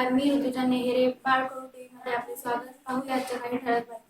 नमस्कार, मी ऋतुजा नेहरे. बाळकडू टीव्हीमध्ये आपले स्वागत. पाहूया आजच्या काही ठळक बातम्या.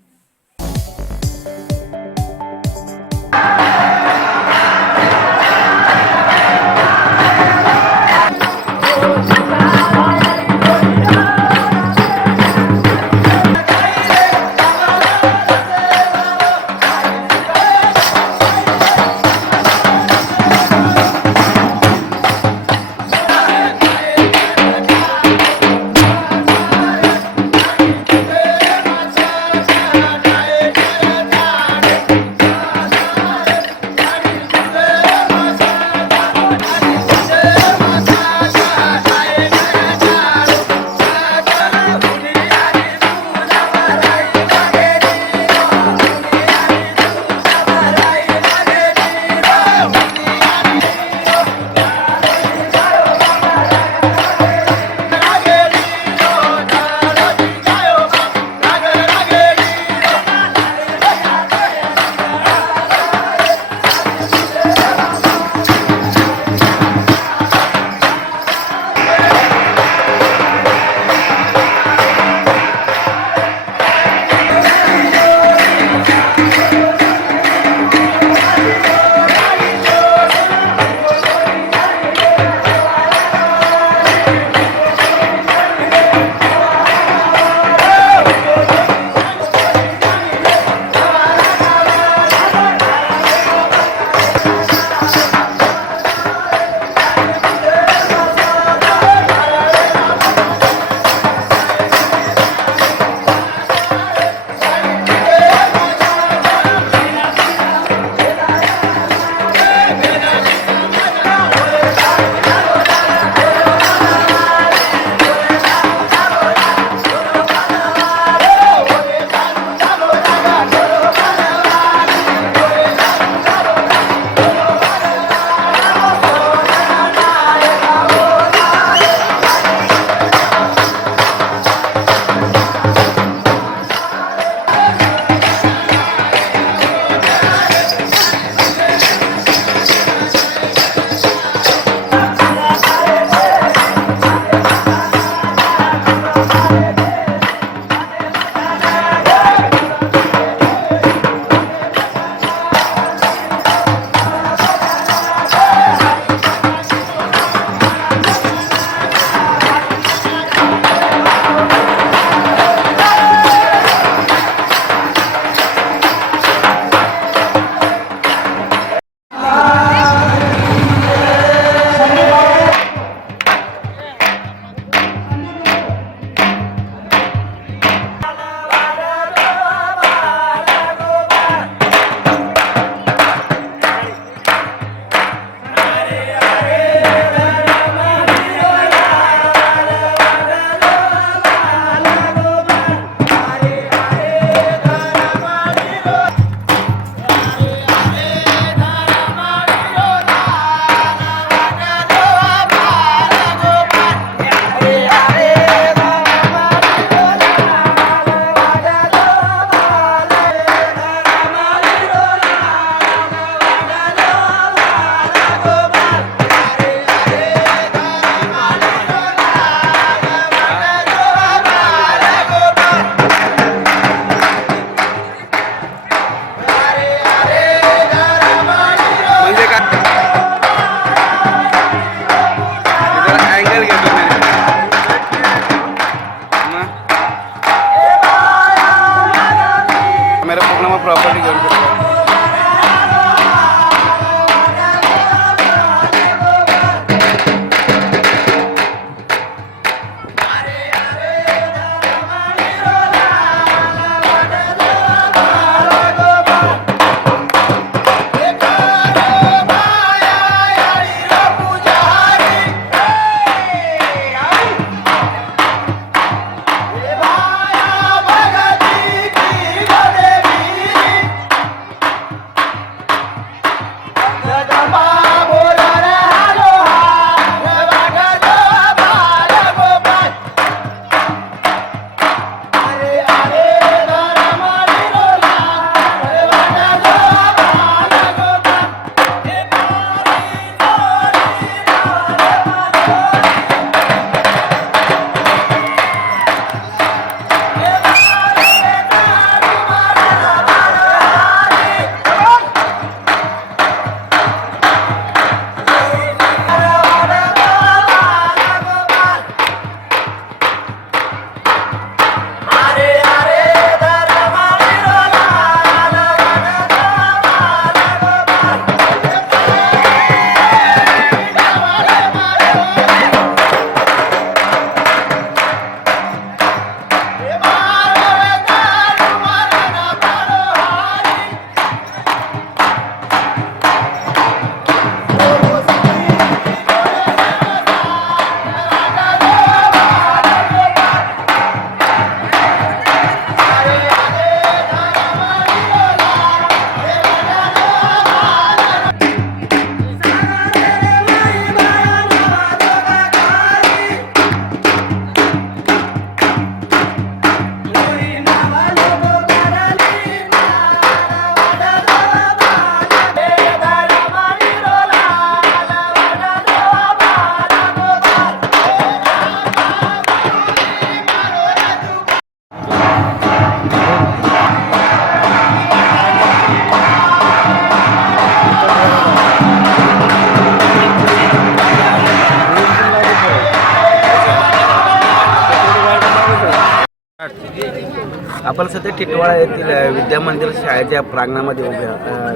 आपण सध्या टिटवाळा येथील विद्या मंदिर शाळेच्या प्रांगणामध्ये उभ्या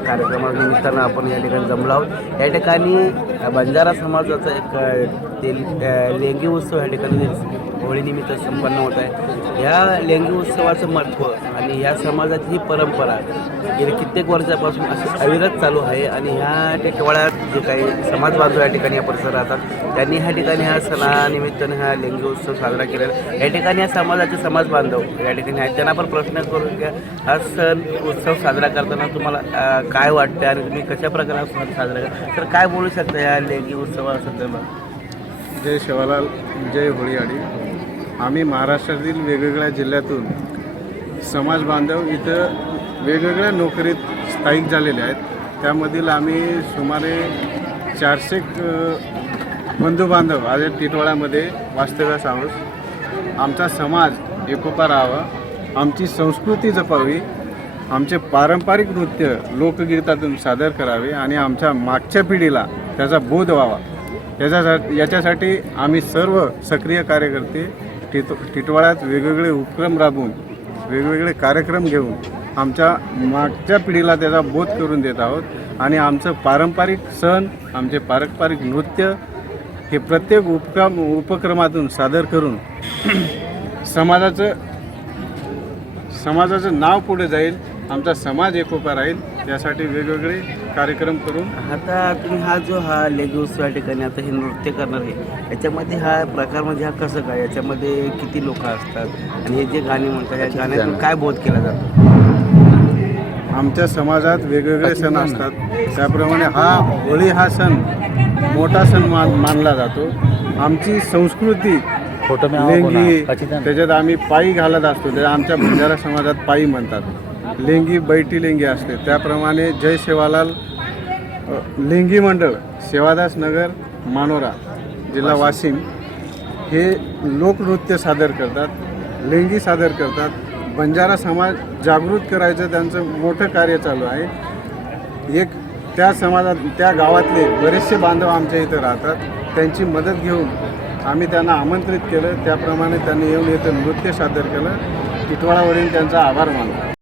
कार्यक्रमानिमित्तानं आपण या ठिकाणी जमलो आहोत। या ठिकाणी बंजारा समाजाचा एक लेंगी उत्सव या ठिकाणी होळीनिमित्त संपन्न होत आहे। या लेंगी उत्सवाचं महत्त्व आणि या समाजाची ही परंपरा गेली कित्येक वर्षापासून अशी अविरत चालू आहे आणि ह्या टिटवाळ्यात जे काही समाज बांधव या ठिकाणी परिसर राहतात त्यांनी ह्या ठिकाणी ह्या सणानिमित्तानं हा लेंगी उत्सव साजरा केलेला आहे। या ठिकाणी या समाजाचे समाज बांधव या ठिकाणी आहेत, त्यांना आपण प्रश्न करू की हा सण उत्सव साजरा करताना तुम्हाला काय वाटतं आणि तुम्ही कशा प्रकारे हा सण साजरा करता, तर काय बोलू शकता या लेंगी उत्सवासंदर्भात? जय शिवालाल, जय होळीआडी। आम्ही महाराष्ट्रातील वेगवेगळ्या जिल्ह्यातून समाज बांधव इथं वेगवेगळ्या नोकरीत स्थायिक झालेले आहेत। त्यामधील आम्ही सुमारे 400 बंधू बांधव आज टिटवाळ्यामध्ये वास्तव्यास आहोत। आमचा समाज एकोपा राहावा, आमची संस्कृती जपावी, आमचे पारंपरिक नृत्य लोकगीतातून सादर करावे आणि आमच्या मागच्या पिढीला त्याचा बोध व्हावा याच्यासाठी आम्ही सर्व सक्रिय कार्यकर्ते टिटवाळ्यात वेगवेगळे उपक्रम राबवून वेगवेगळे कार्यक्रम घेऊन आमच्या मागच्या पिढीला त्याचा बोध करून देत आहोत आणि आमचं पारंपरिक सण, आमचे पारंपरिक नृत्य हे प्रत्येक उपक्रमातून सादर करून समाजाचं नाव पुढे जाईल, आमचा समाज एकोपा राहील यासाठी वेगवेगळे कार्यक्रम करून। आता तुम्ही हा लेंगी उत्सव या ठिकाणी आता हे नृत्य करणार आहे, याच्यामध्ये हा प्रकार म्हणजे हा कसं काय, याच्यामध्ये किती लोक असतात आणि हे जे गाणी म्हणतात या गाण्यातून काय बोध केला जातो? आमच्या समाजात वेगवेगळे सण असतात, त्याप्रमाणे होळी हा सण मोठा सण मानला जातो। आमची संस्कृती लेंगी, त्याच्यात आम्ही पायी घालत असतो, त्याला आमच्या बंजारा समाजात पायी म्हणतात। लेंगी बैठी लेंगी असते, त्याप्रमाणे जय सेवालाल लेंगी मंडळ सेवादास नगर मानोरा जिल्हा वाशिम हे लोकनृत्य सादर करतात, लेंगी सादर करतात। बंजारा समाज जागृत करायचं त्यांचं मोठं कार्य चालू आहे। त्या गावातले बरेचसे बांधव आमच्या इथं राहतात, त्यांची मदत घेऊन आम्ही त्यांना आमंत्रित केलं, त्याप्रमाणे त्यांनी येऊन इथं नृत्य सादर केलं। टिटवाळावरील त्यांचा आभार मानतो।